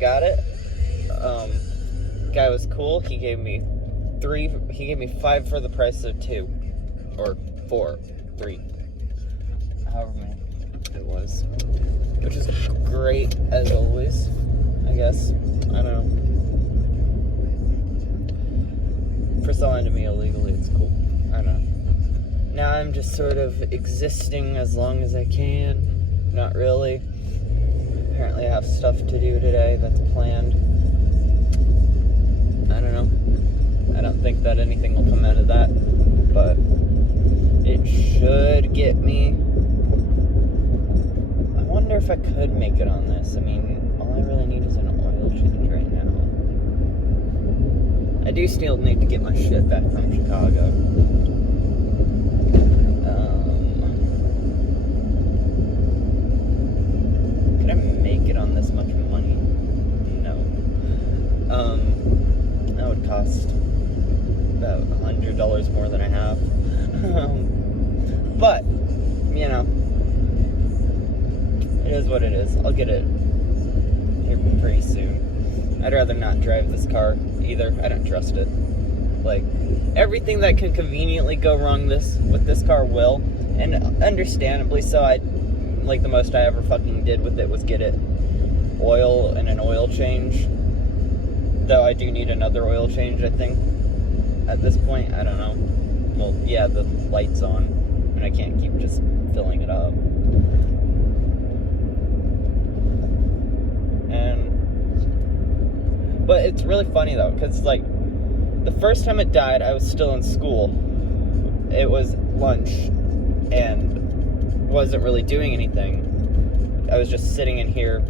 got it. Guy was cool. He gave me 5 for the price of 2. Or 4. 3. However many it was. Which is great, as always, I guess. I don't know. For selling to me illegally, it's cool. I don't know. Now I'm just sort of existing as long as I can. Not really. Apparently I have stuff to do today that's planned. I don't know. I don't think that anything will come out of that. But it should get me. I wonder if I could make it on this. I mean, all I really need is an oil change right now. I do still need to get my shit back from Chicago. Could I make it on this much money? No. That would cost about $100 more than I have. But, you know, it is what it is. I'll get it here pretty soon. I'd rather not drive this car either. I don't trust it. Like, everything that can conveniently go wrong with this car will, and understandably so. Like, the most I ever fucking did with it was get it oil and an oil change. Though I do need another oil change, I think, at this point. I don't know. Well, yeah, the light's on, and I can't keep just filling it up. But it's really funny, though, because, like, the first time it died, I was still in school. It was lunch, and wasn't really doing anything. I was just sitting in here,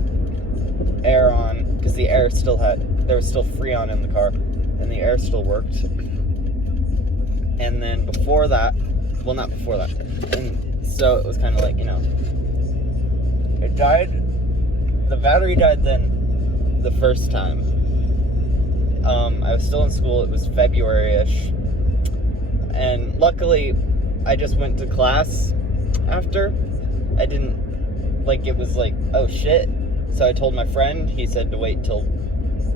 air on, because the air still there was still Freon in the car, and the air still worked. And then before that, well, not before that, and so it was kind of like, you know, it died, the battery died then, the first time. I was still in school. It was February-ish, and luckily I just went to class after. I didn't, like, it was like, oh shit, so I told my friend. He said to wait till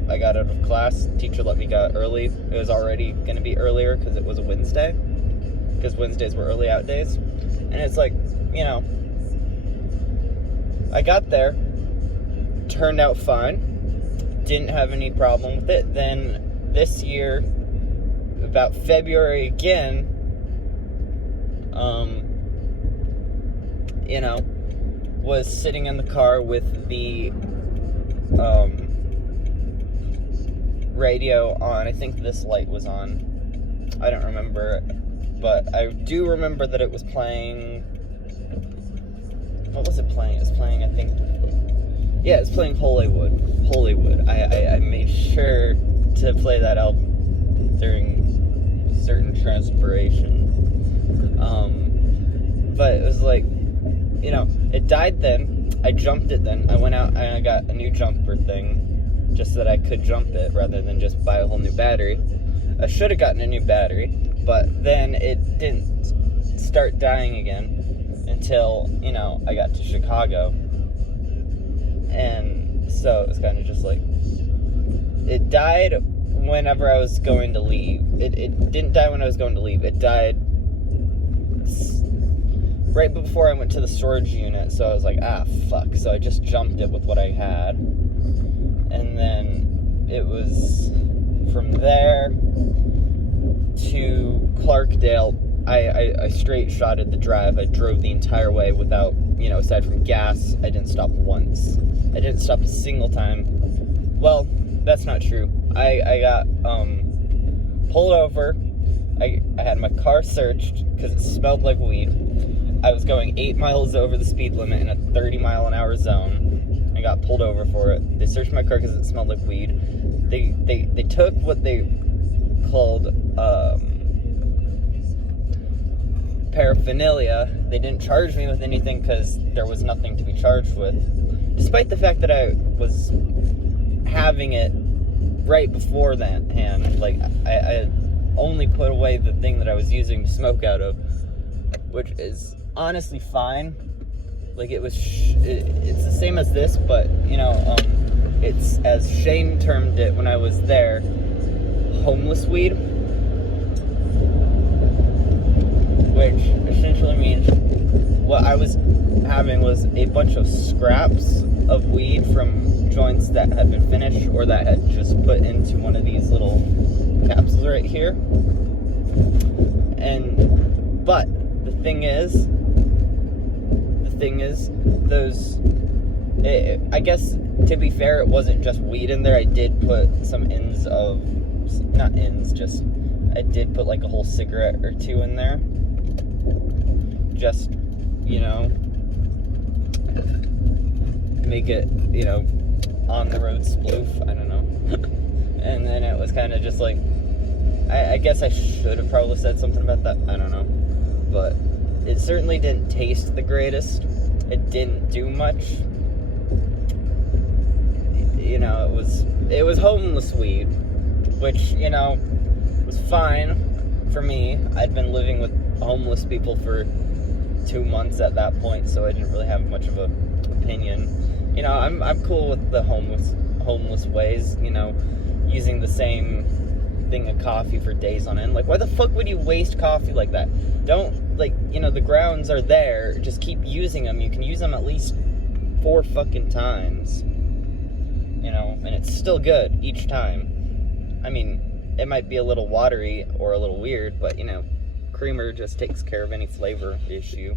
I got out of class. Teacher let me go early. It was already going to be earlier because it was a Wednesday, because Wednesdays were early out days. And it's like, you know, I got there, turned out fine, didn't have any problem with it. Then this year, about February again, you know, was sitting in the car with the radio on. I think this light was on. I don't remember, but I do remember that it was playing. What was it playing? It was playing, I think. Yeah, it's playing Hollywood. I made sure to play that album during certain transpiration. But it was like, you know, it died then. I jumped it then. I went out and I got a new jumper thing, just so that I could jump it rather than just buy a whole new battery. I should have gotten a new battery, but then it didn't start dying again until, you know, I got to Chicago. And so it was kind of just like, it died whenever I was going to leave. It didn't die when I was going to leave. It died right before I went to the storage unit. So I was like, ah, fuck. So I just jumped it with what I had. And then it was from there to Clarkdale. I straight shotted the drive. I drove the entire way without, you know, aside from gas, I didn't stop once. I didn't stop a single time. Well, that's not true. I got pulled over. I had my car searched because it smelled like weed. I was going 8 miles over the speed limit in a 30-mile-an-hour zone. I got pulled over for it. They searched my car because it smelled like weed. They took what they called paraphernalia. They didn't charge me with anything because there was nothing to be charged with, despite the fact that I was having it right before that hand. Like, I only put away the thing that I was using to smoke out of, which is honestly fine. Like, it was it's the same as this, but, you know, It's, as Shane termed it when I was there, homeless weed, which essentially means what I was having was a bunch of scraps of weed from joints that had been finished or that had just put into one of these little capsules right here. But the thing is those, I guess, to be fair, it wasn't just weed in there. I did put some I did put like a whole cigarette or two in there. Just, make it, on the road sploof. I don't know. And then it was kind of just like, I guess I should have probably said something about that. I don't know. But it certainly didn't taste the greatest. It didn't do much. It was homeless weed, which, was fine for me. I'd been living with homeless people for 2 months at that point, so I didn't really have much of a opinion. I'm cool with the homeless ways, using the same thing of coffee for days on end. Like, why the fuck would you waste coffee like that? Don't, the grounds are there, just keep using them. You can use them at least 4 fucking times, and it's still good each time. I mean, it might be a little watery or a little weird, but, creamer just takes care of any flavor issue.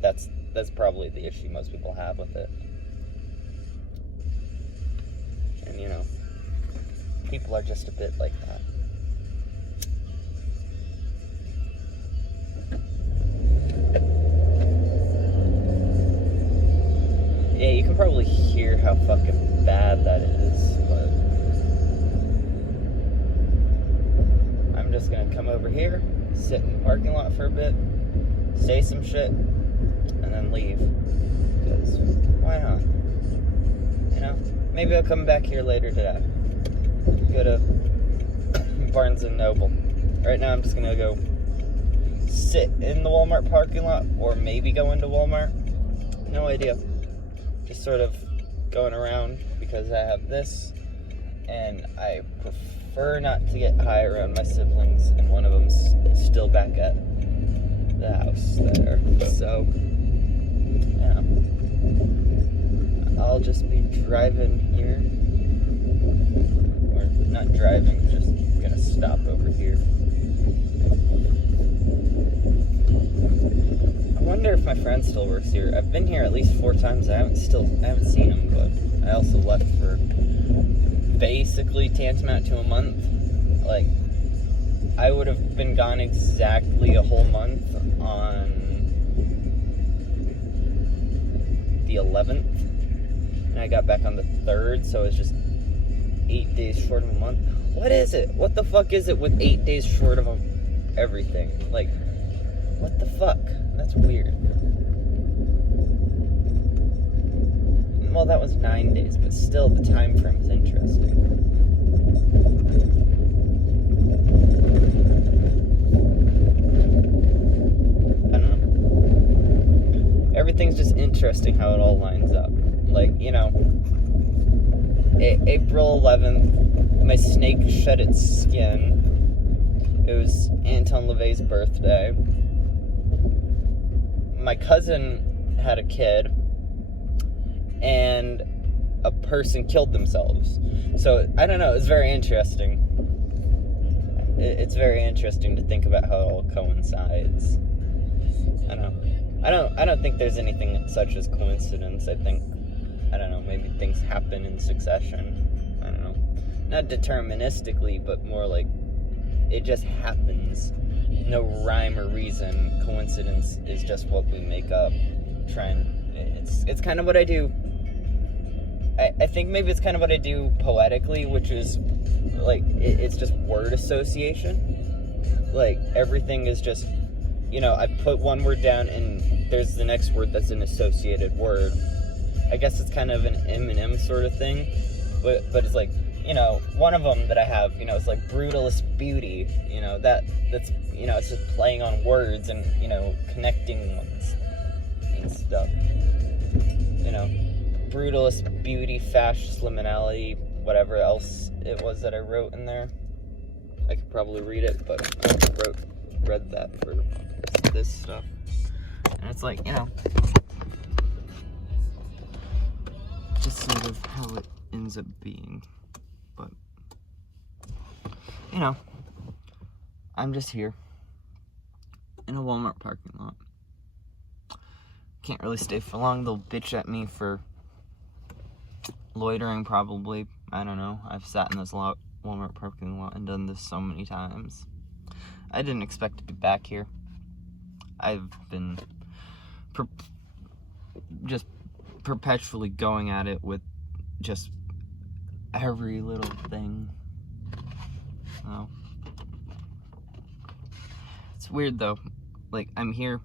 That's probably the issue most people have with it. And, people are just a bit like that. Yeah, you can probably hear how fucking bad that is, but I'm just gonna come over here, sit in the parking lot for a bit, say some shit, and then leave. Because why not? Maybe I'll come back here later today. Go to Barnes & Noble. Right now I'm just gonna go sit in the Walmart parking lot, or maybe go into Walmart. No idea. Just sort of going around because I have this, and I prefer not to get high around my siblings, and one of them's still back at the house there. So, I'll just be driving here. Or not driving, just gonna stop over here. I wonder if my friend still works here. I've been here at least 4 times. I haven't seen him, but I also left for basically tantamount to a month. Like, I would have been gone exactly a whole month on the 11th, and I got back on the 3rd, so it's just 8 days short of a month. What is it? What the fuck is it with 8 days short of everything? Like, what the fuck? That's weird. Well, that was 9 days, but still, the time frame is interesting. I don't know. Everything's just interesting how it all lines up. Like, April 11th, my snake shed its skin. It was Anton LaVey's birthday. My cousin had a kid, and a person killed themselves. So, I don't know, it's very interesting. It's very interesting to think about how it all coincides. I don't think there's anything such as coincidence. I don't know, maybe things happen in succession. I don't know. Not deterministically, but more like it just happens. No rhyme or reason. Coincidence is just what we make up. It's kind of what I do. I think maybe it's kind of what I do poetically, which is like it's just word association. Like everything is just, I put one word down and there's the next word that's an associated word. I guess it's kind of an Eminem sort of thing, but it's like, one of them that I have, it's like brutalist beauty, that's, it's just playing on words and, connecting ones and stuff, brutalist beauty, fash, sliminality, whatever else it was that I wrote in there. I could probably read it, but I read that for this stuff. And it's like, you know, just sort of how it ends up being. But, you know, I'm just here in a Walmart parking lot. Can't really stay for long. They'll bitch at me for loitering, probably. I don't know. I've sat in this Walmart parking lot and done this so many times. I didn't expect to be back here. I've been just perpetually going at it with just every little thing. Oh. It's weird though. Like, I'm here,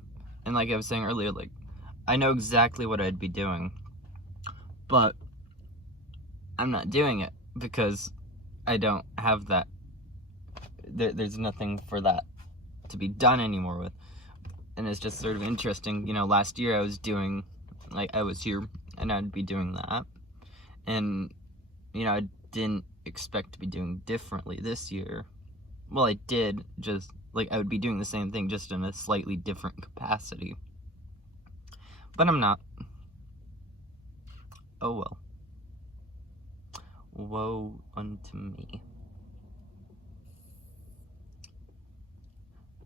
and like I was saying earlier, like, I know exactly what I'd be doing, but I'm not doing it because I don't have that. There's nothing for that to be done anymore with. And it's just sort of interesting, you know, last year I was doing, like, I was here and I'd be doing that. And, you know, I didn't expect to be doing differently this year. Well, I did, just, like, I would be doing the same thing, just in a slightly different capacity. But I'm not. Oh well. Woe unto me.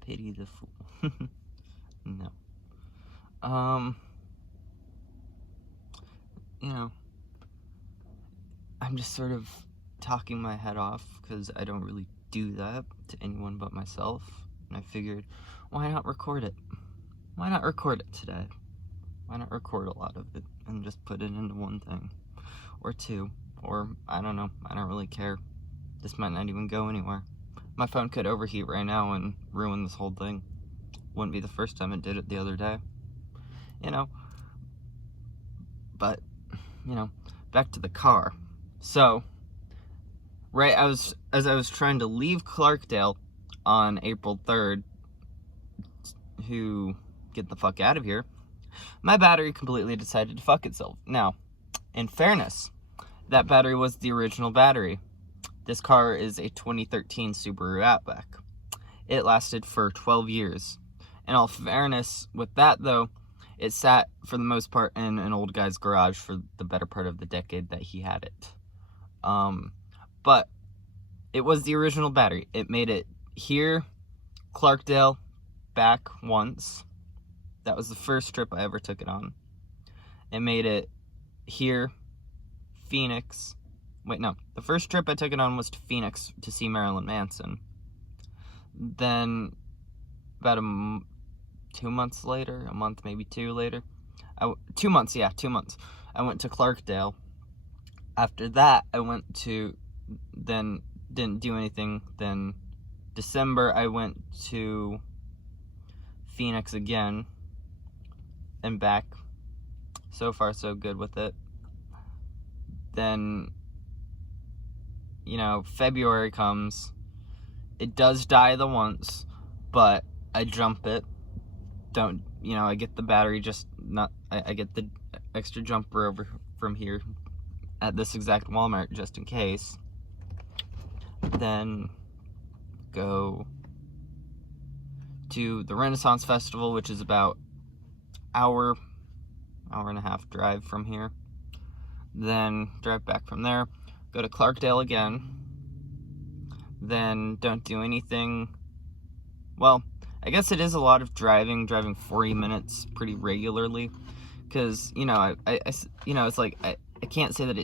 Pity the fool. No. You know, I'm just sort of talking my head off because I don't really do that to anyone but myself. And I figured, why not record it? Why not record it today? Why not record a lot of it and just put it into one thing? Or two. Or, I don't know. I don't really care. This might not even go anywhere. My phone could overheat right now and ruin this whole thing. Wouldn't be the first time it did it the other day. You know. But, you know, back to the car. So, right as I was trying to leave Clarkdale on April 3rd to get the fuck out of here, my battery completely decided to fuck itself. Now, in fairness, that battery was the original battery. This car is a 2013 Subaru Outback. It lasted for 12 years. In all fairness with that, though, it sat, for the most part, in an old guy's garage for the better part of the decade that he had it. But it was the original battery. It made it here, Clarkdale, back once. That was the first trip I ever took it on. It made it here, Phoenix. Wait, no. The first trip I took it on was to Phoenix to see Marilyn Manson. Then, about 2 months later, a month, maybe two later. 2 months, yeah, 2 months. I went to Clarkdale. After that, I went to, then didn't do anything. Then December, I went to Phoenix again and back. So far, so good with it. Then, you know, February comes. It does die the once, but I jump it. Don't, you know, I get the battery I get the extra jumper over from here at this exact Walmart just in case. Then go to the Renaissance Festival, which is about hour and a half drive from here. Then drive back from there, go to Clarkdale again. Then don't do anything. Well, I guess it is a lot of driving 40 minutes pretty regularly, because, you know, I you know, it's like, I can't say that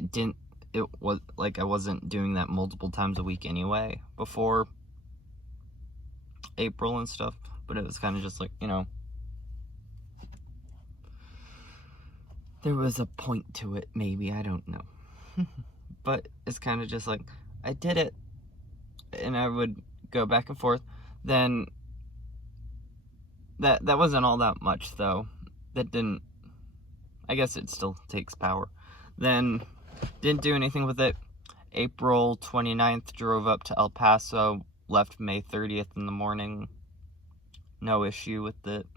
it was like I wasn't doing that multiple times a week anyway before April and stuff, but it was kind of just like, you know, there was a point to it, maybe, I don't know. But it's kind of just like, I did it, and I would go back and forth. Then that wasn't all that much, though. That didn't, I guess it still takes power. Then didn't do anything with it. April 29th, drove up to El Paso, left May 30th in the morning. No issue with it.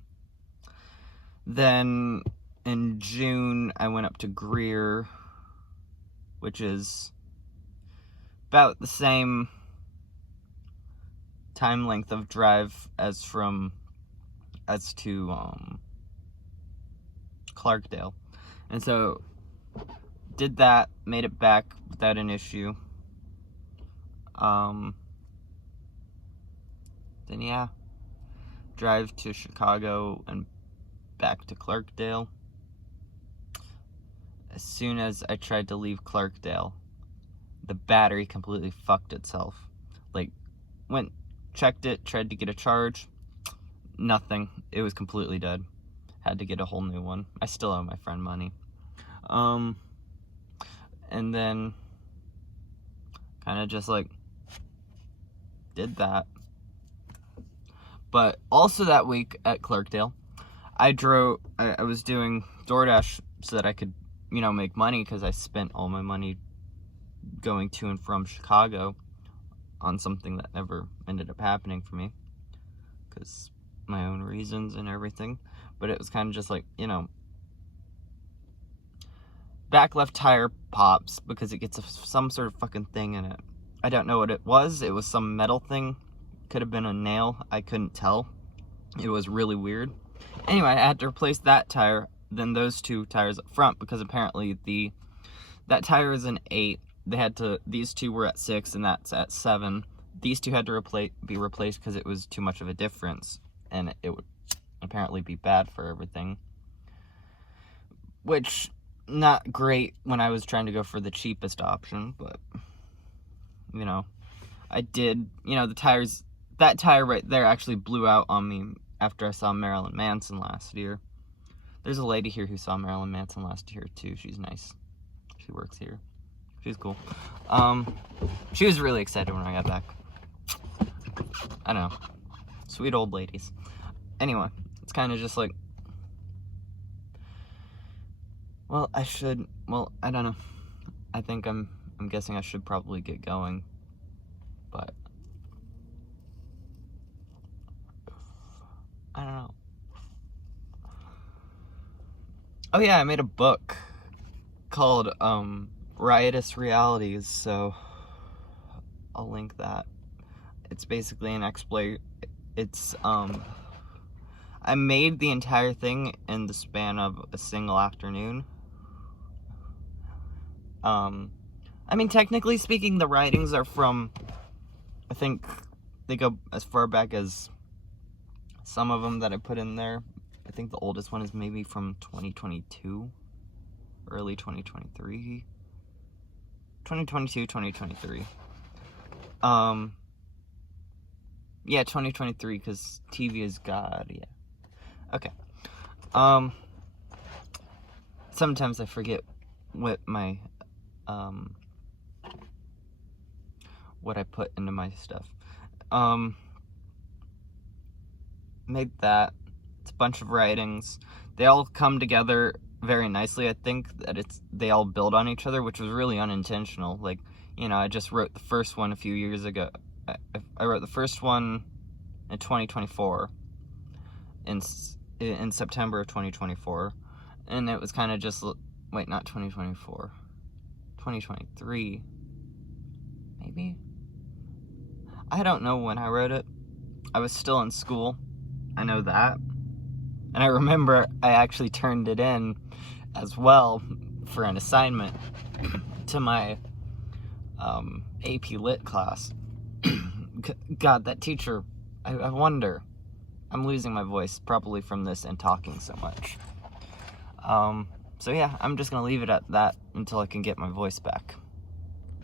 Then in June, I went up to Greer which is about the same time length of drive as to Clarkdale. And so did that, made it back without an issue. Then yeah, drive to Chicago and back to Clarkdale. As soon as I tried to leave Clarkdale, the battery completely fucked itself. Like, went, checked it, tried to get a charge, nothing. It was completely dead. Had to get a whole new one. I still owe my friend money. And then kind of just like did that. But also that week at Clarkdale, I was doing DoorDash so that I could, make money, because I spent all my money going to and from Chicago on something that never ended up happening for me, because my own reasons and everything. But it was kind of just like, back left tire pops because it gets some sort of fucking thing in it. I don't know what it was. It was some metal thing. Could have been a nail. I couldn't tell. It was really weird. Anyway, I had to replace that tire, then those two tires up front, because apparently that tire is an 8. These two were at 6 and that's at 7. These two had to be replaced because it was too much of a difference, and it would apparently be bad for everything. Which, not great when I was trying to go for the cheapest option, but, I did, that tire right there actually blew out on me after I saw Marilyn Manson last year. There's a lady here who saw Marilyn Manson last year too. She's nice. She works here. She's cool. She was really excited when I got back. I don't know. Sweet old ladies. Anyway, it's kind of just like, I don't know. I think I'm guessing I should probably get going. But I don't know. Oh yeah, I made a book called Riotous Realities, so I'll link that. It's basically an I made the entire thing in the span of a single afternoon. Technically speaking, the writings are from, I think they go as far back as some of them that I put in there. I think the oldest one is maybe from 2022, early 2023. 2022, 2023. Yeah, 2023, because TV is God, yeah. Okay. Sometimes I forget what my, what I put into my stuff. Made that. It's a bunch of writings. They all come together very nicely. I think that they all build on each other, which was really unintentional. Like, I just wrote the first one a few years ago. I wrote the first one in 2024, in September of 2024, and it was kind of just, wait, not 2024, 2023, maybe? I don't know when I wrote it. I was still in school. I know that. And I remember I actually turned it in as well for an assignment to my AP Lit class. God, that teacher, I wonder. I'm losing my voice, probably from this and talking so much. So yeah, I'm just gonna leave it at that until I can get my voice back.